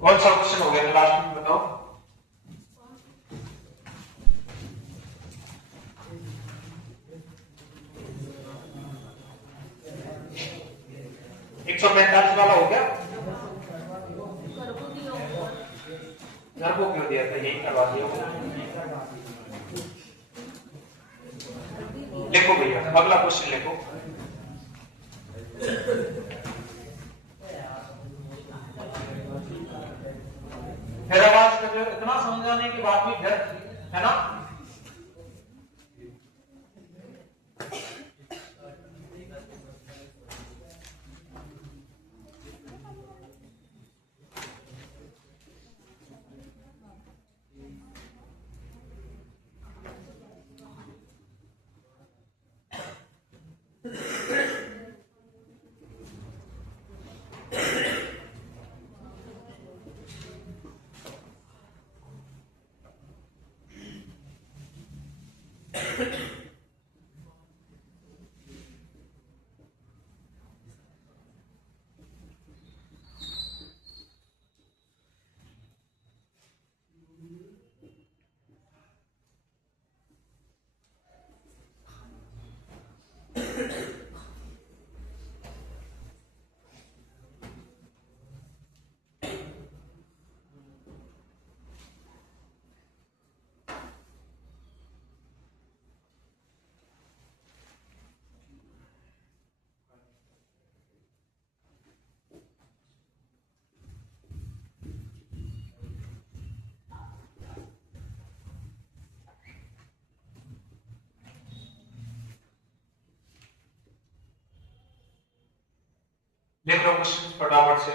कौन सा क्वेश्चन हो गया लास्ट में बताओ। एक 145 वाला हो गया। घर को क्यों दिया था, यही करवा दिया। लिखो भैया अगला क्वेश्चन लिखो। फिर आवाज कर रहे हो, इतना समझाने के बाद भी डर है ना। लिख लो क्वेश्चन फटाफट से।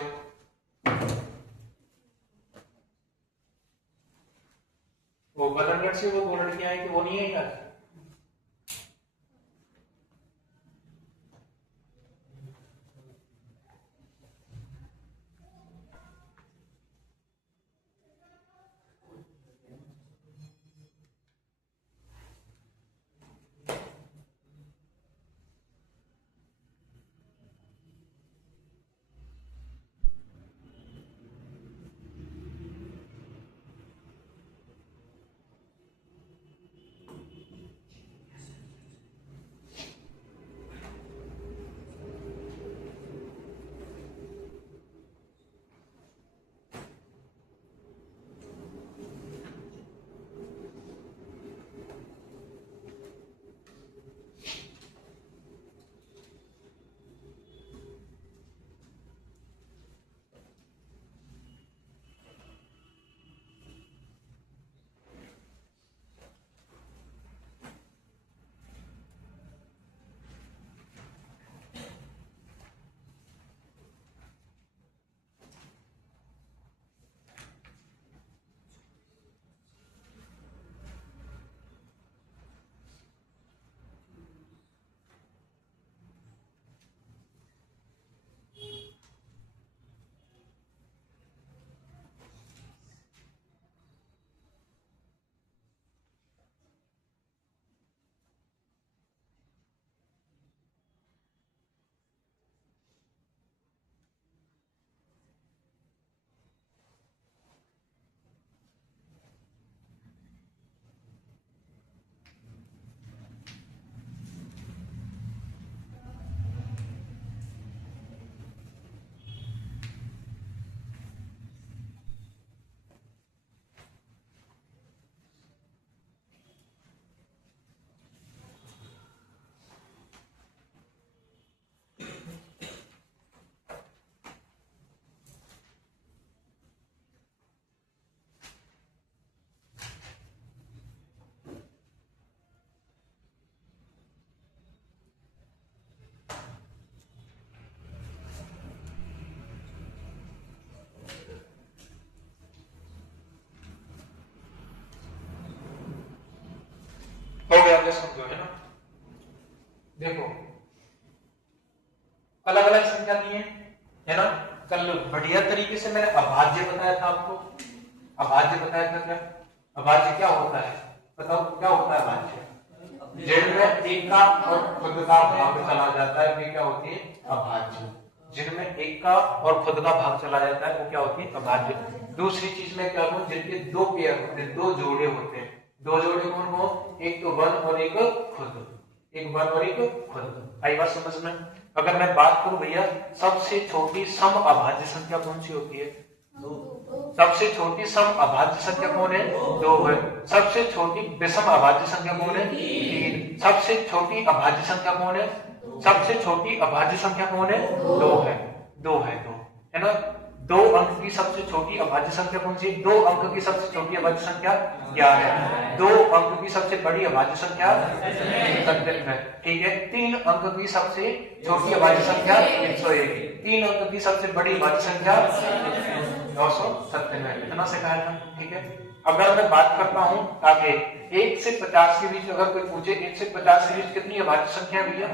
वो बदनगढ़ से वो 2 लड़कियां आई थी, वो नहीं आई आज। हो गया आपने समझो है ना। देखो अलग अलग संख्या दी है ना। कल बढ़िया तरीके से मैंने अभाज्य बताया था आपको। अभाज्य बताया था क्या? अभाज्य क्या होता है बताओ, क्या होता है अभाज्य? जिनमें एक का और खुद का भाग चला जाता है, वे क्या होती है? अभाज्य। जिनमें एक का और खुद का भाग चला जाता है वो क्या होती है? अभाज्य। दूसरी चीज में क्या होता है? जिनके दो पेयर होते हैं, दो जोड़े होते हैं। दो जोड़े कौन हो? एक तो वन और एक खुद, एक वन और एक खुद। आई बात समझ में? अगर मैं बात करूं भैया, सबसे छोटी सम अभाज्य संख्या कौन सी होती है? सबसे छोटी सम अभाज्य संख्या कौन है? 2 है। सबसे छोटी विषम अभाज्य संख्या कौन है? 3। सबसे छोटी अभाज्य संख्या कौन है? सबसे छोटी अभाज्य संख्या कौन है? 2 है। 2 है ना? 2 अंक की सबसे छोटी अभाज्य संख्या कौन सी? 2 अंक की सबसे छोटी अभाज्य संख्या 11 है। 2 अंक की सबसे बड़ी अभाज्य संख्या 37 है। ठीक है। 3 अंक की सबसे छोटी अभाज्य संख्या 101। 3 अंक की सबसे बड़ी अभाज्य संख्या 997 है। इतना सिखाया था। ठीक है। अगर मैं बात करता हूं आगे 1 से 50 के बीच, अगर कोई पूछे 1 से 50 के बीच कितनी अभाज्य संख्या भैया?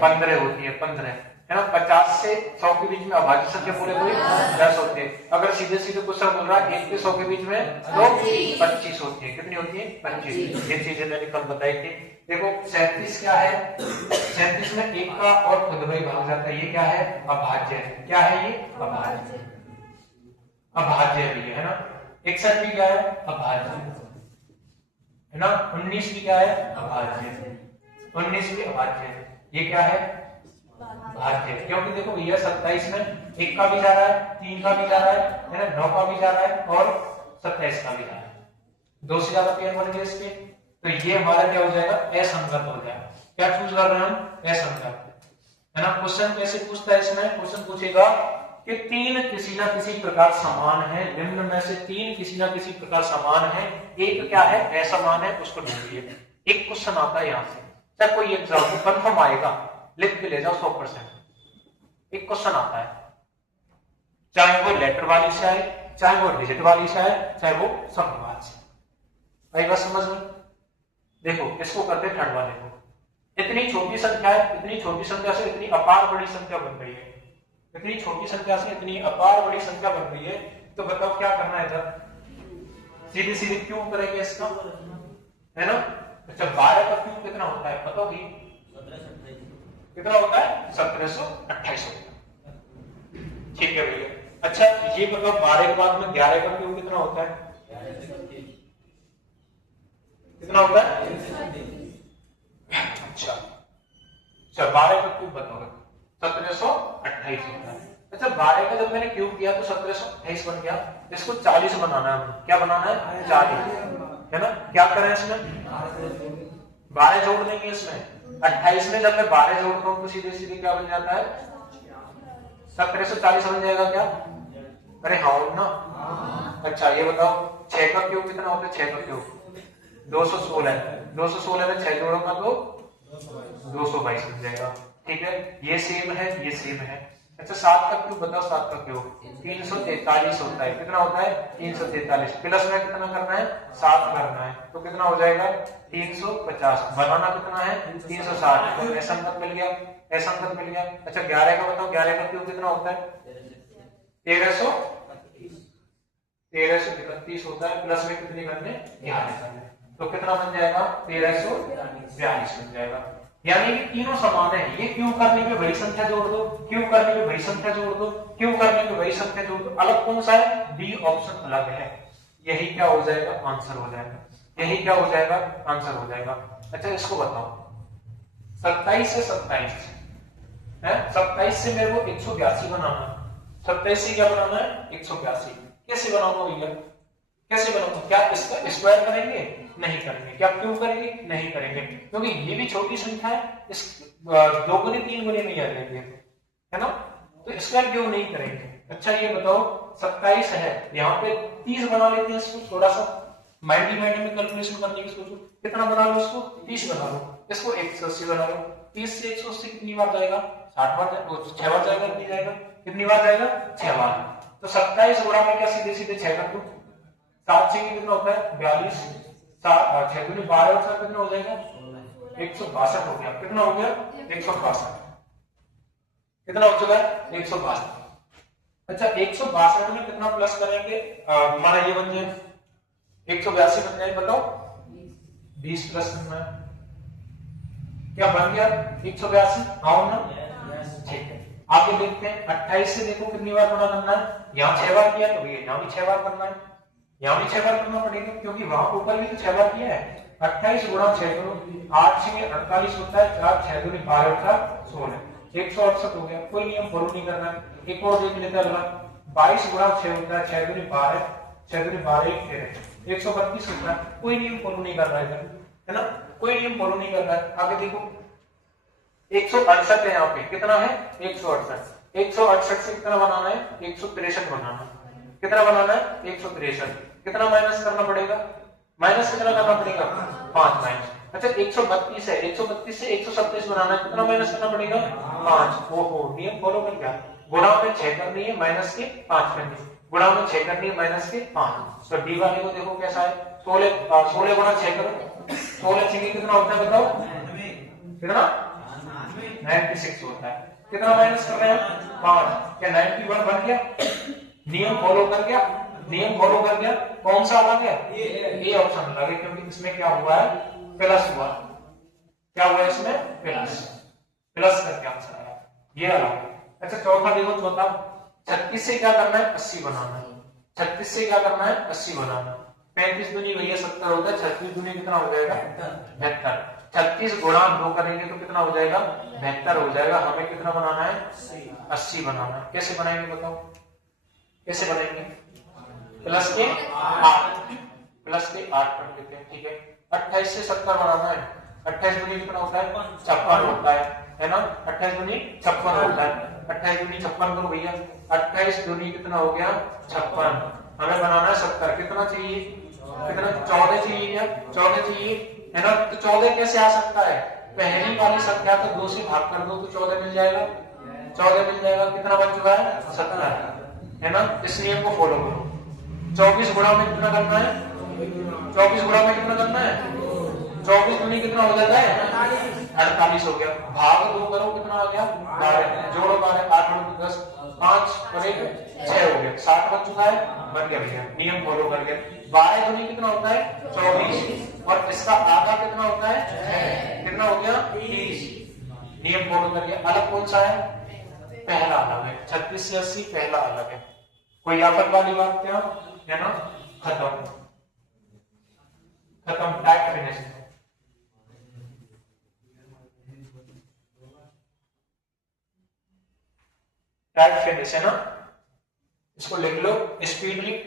15 होती है। 15 है ना। 50 से 100 के बीच में अभाज्य संख्या बोले कोई 10 होती है। अगर सीधे सीधे क्वेश्चन बोल रहा है 1 से 100 के बीच में तो 25 होती है। कितनी होती है? 25। ये चीजें मैंने कल बताई थी। देखो 37 क्या है? 37 में एक का और खुद में भाग जाता है। ये क्या है? अभाज्य है। क्या है ये? अभाज्य। अभाज्य है ना। 61 भी क्या है? अभाज्य है ना। 19 भी क्या है? अभाज्य। 19 भी अभाज्य है। ये क्या है? भाज्य। क्योंकि देखो भैया 27 में 1 का भी जा रहा है, 3 का भी जा रहा है ना, 9 का भी जा रहा है और 27 का भी जा रहा है। 2 से ज्यादा पेयर बन गए इसके, तो ये हमारा क्या हो जाएगा? असंगत हो जाएगा। क्या चूज कर रहे हैं हम? असंगत है ना। क्वेश्चन कैसे पूछता है इसमें? क्वेश्चन पूछेगा कि 3 किसी ना किसी प्रकार समान है, निम्न में से 3 किसी ना किसी प्रकार समान है, एक क्या है? असमान है, उसको ढूंढिए। एक क्वेश्चन आता है यहां से, चाहे कोई एग्जाम कंफर्म आएगा, लिख के ले जाओ 100%। एक क्वेश्चन आता है, चाहे वो लेटर वाली से आए, चाहे वो डिजिट वाली से आए, चाहे वो शब्दवाद से। भाई बात समझ में? देखो इसको करते थर्ड वाले को। इतनी छोटी संख्या है, इतनी छोटी संख्या से इतनी अपार बड़ी संख्या बन रही है, इतनी छोटी संख्या से इतनी अपार बड़ी संख्या बन रही है, तो बताओ क्या करना है इधर? सीधे सीधे क्यों करेंगे इसका, है ना। अच्छा 12 का क्यों कितना होता है पता होगी? कितना होता है? 1728 होता है। ठीक है भैया। अच्छा ये बताओ 12 के बाद में 11 का क्यों कितना होता है? कितना होता है? अच्छा 12 का क्यूब बताओगे 1728 होता है। अच्छा 12 का जब मैंने क्यूब किया तो 1728 बन गया। इसको 40 बनाना है। क्या बनाना है? 40 है ना। क्या करें इसमें? 12 जोड़ देंगे इसमें। 28 में जब मैं 12 जोड़ता हूं तो सीधे सीधे क्या बन जाता है? 1740 बन जाएगा क्या? अरे हाँ ना। अच्छा ये बताओ 6 का क्यूब कितना होता है? 6 का क्यूब 216 है। 216 में 6 जोड़ूंगा तो 222 बन जाएगा। ठीक है। ये सेम है, ये सेम है। अच्छा 7 का क्यूब बताओ। 7 का क्यूब 343 होता है। कितना होता है? 343। प्लस में कितना करना है? 7 करना है। तो कितना हो जाएगा? 350। बनाना कितना है? 360। तो असंगत मिल गया, असंगत मिल गया। अच्छा 11 का बताओ। 11 का क्यूब कितना होता है? 1331 होता है। प्लस में कितनी करने? 11 करने। तो कितना बन जाएगा? 1342 बन जाएगा। यानी कि तीनों समान है। ये क्यों करने पे वही संख्या जोड़ दो, क्यों करने पे वही संख्या जोड़ दो, क्यों करने पे वही संख्या जोड़ दो। अलग कौन सा है? बी ऑप्शन अलग है। यही क्या हो जाएगा? आंसर हो जाएगा। यही क्या हो जाएगा? आंसर हो जाएगा। अच्छा इसको बताओ 27 से 27 है। 27 से मेरे को 182 बनाना है। 27 से क्या बनाना है? 182। कैसे बनाऊंगा भैया? कैसे बनाऊंगा? क्या इसका स्क्वायर करेंगे? नहीं करेंगे। क्या क्यों करेंगे? नहीं करेंगे, क्योंकि ये भी छोटी संख्या है। इस 2 गुने 3 गुने में आ जाएंगे, है ना। तो स्क्वायर क्यों नहीं करेंगे? अच्छा ये बताओ 27 है, यहाँ पे 30 बना लेते हैं इसको। थोड़ा सा माइंड में कैलकुलेशन करने की सोचो। कितना बना लो इसको? 30 बना लो। इसको 180 बना लो। 30 से 180 कितनी बार जाएगा? 60 बार जाएगा। 6 बार जाएगा। कितनी जाएगा? कितनी बार जाएगा? 6 बार। तो 27 गुणा में क्या सीधे सीधे 6 कर दो। 7 से कितना होता है? 42। 6 दूनी 12 और 7 कितना हो जाएगा? 162 हो गया। कितना हो गया? 162। कितना हो चुका है? 162। अच्छा 162 में कितना प्लस करेंगे? हमारा ये बन जाए 182 बन जाए। बताओ 20 प्लस करना है। क्या बन गया? 182। हाँ ना। ठीक है। आगे देखते हैं 28 से देखो कितनी बार गुणा करना है, यहाँ 6 बार किया तो यहाँ भी 6 बार करना है, यहाँ भी 6 बार करना पड़ेगा क्योंकि वहां ऊपर भी तो 6 बार किया है। 28 गुणा 6 करो, 8 से 48 होता है, 4 6 दूनी 12 4 16, 168 हो गया। कोई नियम फॉलो नहीं करना है। एक और देख लेते हैं अगला, 22 गुणा 6 होता है, 6 दूनी 12, 6 दूनी 12 1 13, 132 होता है। कोई नियम फॉलो नहीं कर रहा है इधर, है ना, कोई नियम फॉलो नहीं कर रहा है। आगे देखो 168 है, यहाँ पे कितना है 168, 168 से कितना बनाना है 163 बनाना है। कितना बनाना है 163, कितना माइनस करना पड़ेगा, माइनस कितना करना पड़ेगा 5 माइनस। अच्छा 132 है, 132 से 127 बनाना है, कितना माइनस करना पड़ेगा 5। ओहो नियम फॉलो कर क्या, गुणा में 6 करनी है माइनस के 5 करनी है, गुणा में 6 करनी है माइनस के 5। तो डी वाले को देखो कैसा है, 16 गुणा 6 करो, 16 6 कितना होता है बताओ, कितना 96 होता है। कितना माइनस कर रहे हैं 5, क्या 91 बन गया, नियम फॉलो कर गया, नियम फॉलो कर गया। कौन सा अलग है, ये ऑप्शन अलग है क्योंकि इसमें क्या हुआ है प्लस हुआ, क्या हुआ इसमें प्लस, प्लस करके आंसर आया, ये अलग है। अच्छा चौथा देखो, चौथा 36 से क्या करना है 80 बनाना है, 36 से क्या करना है 80 बनाना। 35 दूनी भैया 70 होता है, 36 दूनी कितना हो जाएगा 72, 36 गुणा 2 करेंगे तो कितना हो जाएगा 72 हो जाएगा। हमें कितना बनाना है 80 बनाना है। कैसे बनाएंगे बताओ, कैसे बनाएंगे, प्लस के 8, प्लस के 8 कर देते हैं, ठीक है। 28 से 70 बनाना है, 28 दूनी कितना होता है 56 होता है ना, 28 दूनी 56 होता है, 28 दूनी 56 करो भैया, 28 दूनी कितना हो गया 56। हमें बनाना है 70, कितना चाहिए, कितना 14 चाहिए या 14 चाहिए, है ना। तो 14 कैसे आ सकता है, पहली वाली संख्या को 2 से भाग कर दो तो 14 मिल जाएगा, 14 मिल जाएगा। कितना बन चुका है 70, है ना। इस नियम को फॉलो करो। 24 गुणा में कितना करना है, 24 गुणा में कितना करना है, 24 दूनी कितना हो जाता है 48 हो गया, भाग 2 करो कितना आ गया 12, जोड़ो 12, 8 और 10, 5 और 1 6 हो गया, 60 बन चुका है, बन गया भैया, नियम फॉलो कर गया। 12 दूनी कितना होता है 24 और इसका आधा कितना होता है 6, कितना हो गया 30, नियम फॉलो कर गया। अलग कौन सा है, पहला अलग है, 36 से 80 पहला अलग है। कोई आफत वाली बात क्या है ना, खत्म, खत्म, टाइप फिनिश। टाइप फिनिश है ना, इसको लिख लो स्पीडली।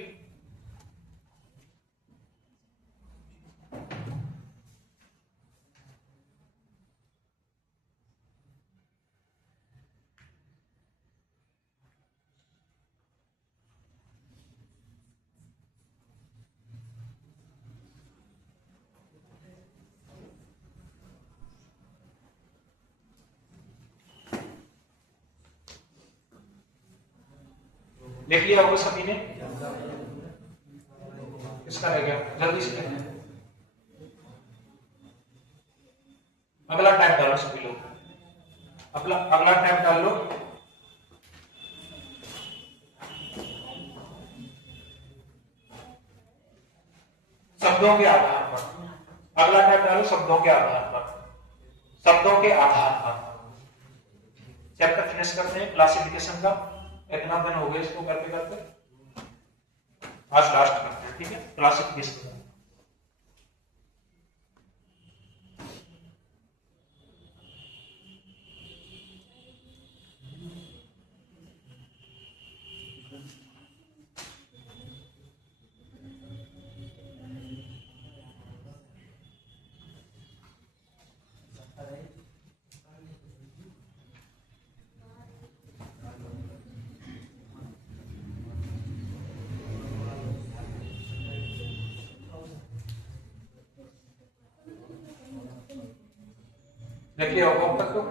लिख लिया होगा सभी ने, इसका रह गया, जल्दी से अगला टाइप डालो सभी लोग, अगला टाइप डाल लो। शब्दों के आधार पर, अगला टाइप डालो शब्दों के आधार पर, शब्दों के आधार पर। चैप्टर फिनिश करते हैं क्लासिफिकेशन का, इतना दिन हो गया इसको करते करते, आज लास्ट करते हैं, ठीक है। क्लासिफिकेशन देखिए अब तक तो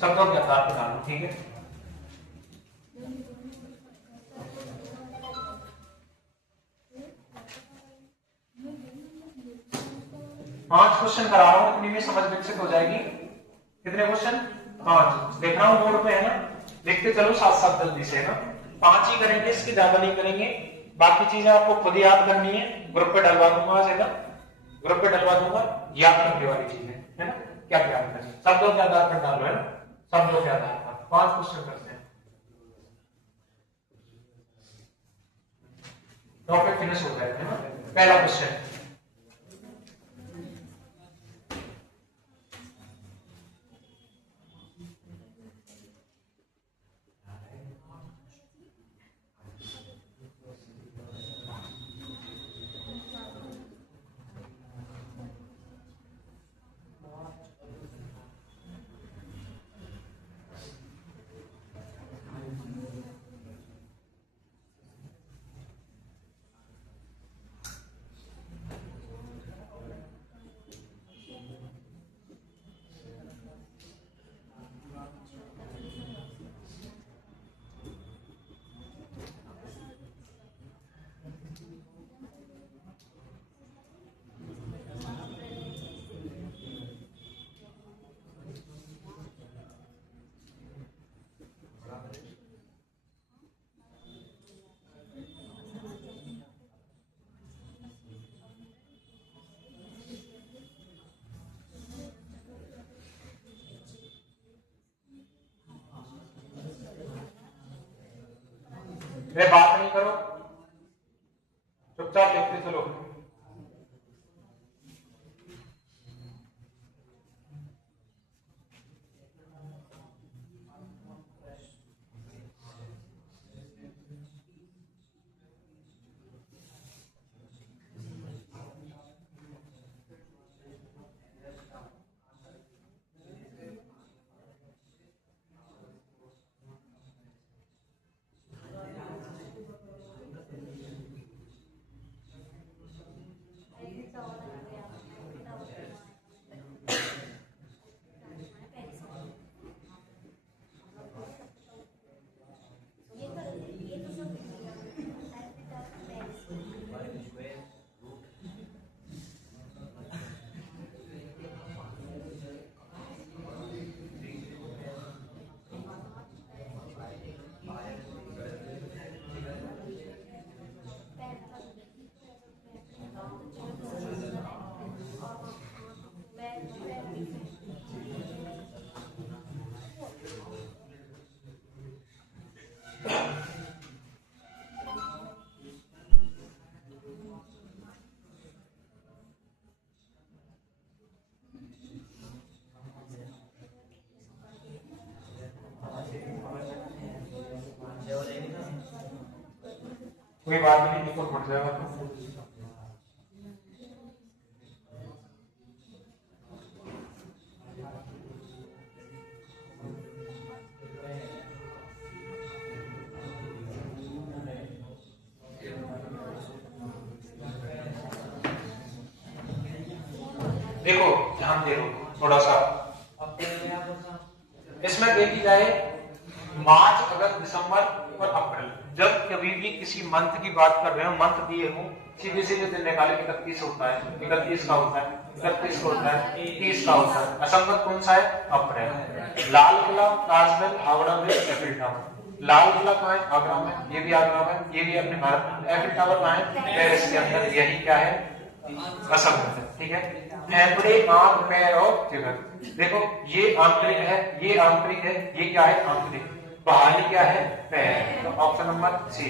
शब्दों के आधार पर डालो, ठीक है। पांच क्वेश्चन करा रहा हूं, इतनी में समझ विकसित हो जाएगी। कितने क्वेश्चन 5 देख रहा हूं बोर्ड पे, है ना, देखते चलो साथ साथ जल्दी से, है ना। 5 ही करेंगे, इसके ज्यादा नहीं करेंगे, बाकी चीजें आपको खुद याद करनी है। ग्रुप पे डलवा दूंगा, है ना, ग्रुप पे डलवा दूंगा, याद करने वाली चीजें, है ना। क्या याद करें, शब्दों के आधार पर डालो, है ना, शब्दों के आधार पर 5 क्वेश्चन करते हैं। टॉपिक फिनिश हो जाएगा, है ना। पहला क्वेश्चन, बात नहीं करो, चुपचाप देखते चलो। कोई बात नहीं, देखो फट जाएगा तो। देखो ध्यान दे लो थोड़ा सा, इसमें देखी जाए मार्च, अगस्त, दिसंबर और अप्रैल, जब कभी भी किसी मंथ की बात कर रहे हो, मंथ दिए हो, सीधे सीधे दिन निकाले, 31 होता है, 31 का होता है, 31 का होता है, 30 का होता है। असंगत कौन सा है? अप्रैल। Lal Qila, Taj Mahal, Howrah bridge, Eiffel tower. Lal Qila कहाँ है? आगरा में। ये भी आगरा में, ये भी अपने भारत में। एफिल टावर कहाँ है? पेरिस के अंदर। यही क्या है? असंगत है, ठीक है। फेफड़े, आंख, पैर और जिगर। देखो ये आंतरिक है, ये आंतरिक है, ये क्या है? आंतरिक। बाहरी क्या है? पैर। तो ऑप्शन नंबर सी।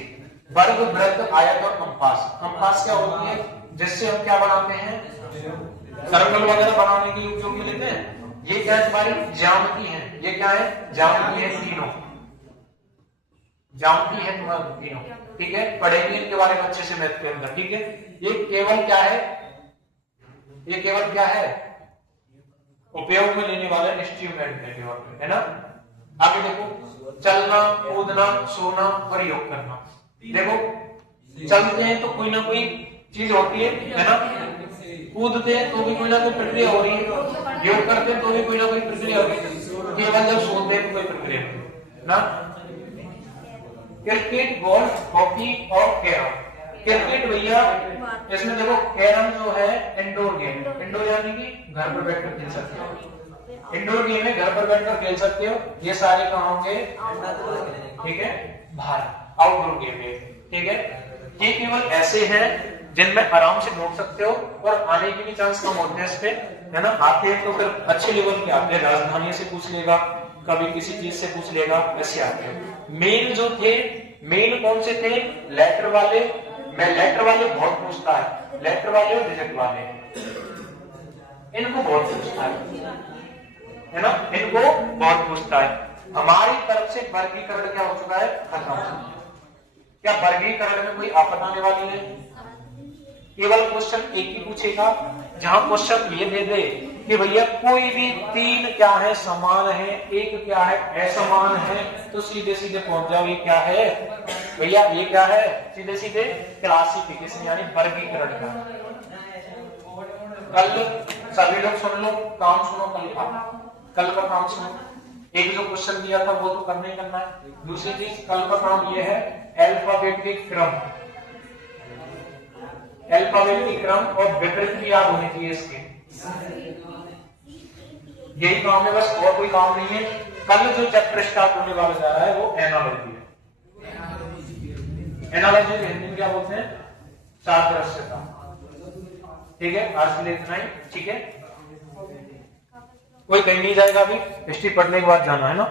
वर्ग, वृत्त, आयत और कंपास। कंपास क्या होती है? जिससे हम क्या बनाते हैं? सर्कल वगैरह बनाने के लिए उपयोग में लेते हैं। ये क्या है? तुम्हारी ज्यामिति है। ये क्या है? ज्यामिति है, तीनों ज्यामिति है तुम्हारी तीनों, ठीक है। पढ़ेंगे इनके बारे में अच्छे से मैथ के अंदर, ठीक है। ये केवल क्या है? ये केवल क्या है? उपयोग में लेने वाला इंस्ट्रूमेंट है ना। आगे देखो, चलना, कूदना, सोना और योग करना। देखो चलते हैं तो कोई ना कोई चीज होती है ना। कूदते हैं तो भी कोई ना कोई प्रक्रिया हो रही है। योग करते हैं तो भी कोई ना कोई प्रक्रिया हो रही है। केवल जब सोते हैं तो कोई प्रक्रिया नहीं ना। क्रिकेट, गोल्फ, हॉकी और कैरम। क्रिकेट भैया, इसमें देखो कैरम जो है इंडोर गेम, इंडोर यानी कि घर पर बैठकर खेल सकते हो। इंडोर गेम है, घर पर बैठकर खेल सकते हो। ये सारे कहाँ होंगे? ठीक है, बाहर आउटडोर गेम है, ठीक है। ये केवल ऐसे हैं जिनमें आराम से नोट सकते हो और आने के भी चांस कम होते हैं इस पे, है ना। आते हैं तो फिर अच्छे लेवल के आते हैं, राजधानी से पूछ लेगा, कभी किसी चीज से पूछ लेगा, ऐसे आते हैं। मेन जो थे, मेन कौन से थे? लेटर वाले, मैं लेटर वाले बहुत पूछता है, लेटर वाले और डिजिट वाले इनको बहुत पूछता है ना, इनको बहुत पूछता है। हमारी तरफ से वर्गीकरण क्या हो चुका है, खत्म। क्या वर्गीकरण में कोई आफत आने वाली है? केवल क्वेश्चन एक ही पूछेगा, जहां क्वेश्चन ये दे दे कि भैया कोई भी तीन क्या है समान है, एक क्या है असमान है, तो सीधे सीधे पहुंच जाओ ये क्या है भैया, ये क्या है, सीधे सीधे क्लासिफिकेशन यानी वर्गीकरण का। कल सभी लोग सुन लो, काम सुनो, कल का काम सुनो। एक जो क्वेश्चन दिया था वो तो करना ही करना है। दूसरी चीज कल का काम ये है अल्फाबेट के क्रम, अल्फाबेट के क्रम और विपरीत भी याद होने चाहिए इसके, यही काम है बस, और कोई काम नहीं है। कल जो चैप्टर स्टार्ट होने वाला जा रहा है वो एनालॉजी है। एनालॉजी को हिंदी में क्या बोलते हैं, सादृश्यता। ठीक है, आज के लिए इतना ही। ठीक है, कोई कहीं नहीं जाएगा, अभी हिस्ट्री पढ़ने के बाद जाना है ना।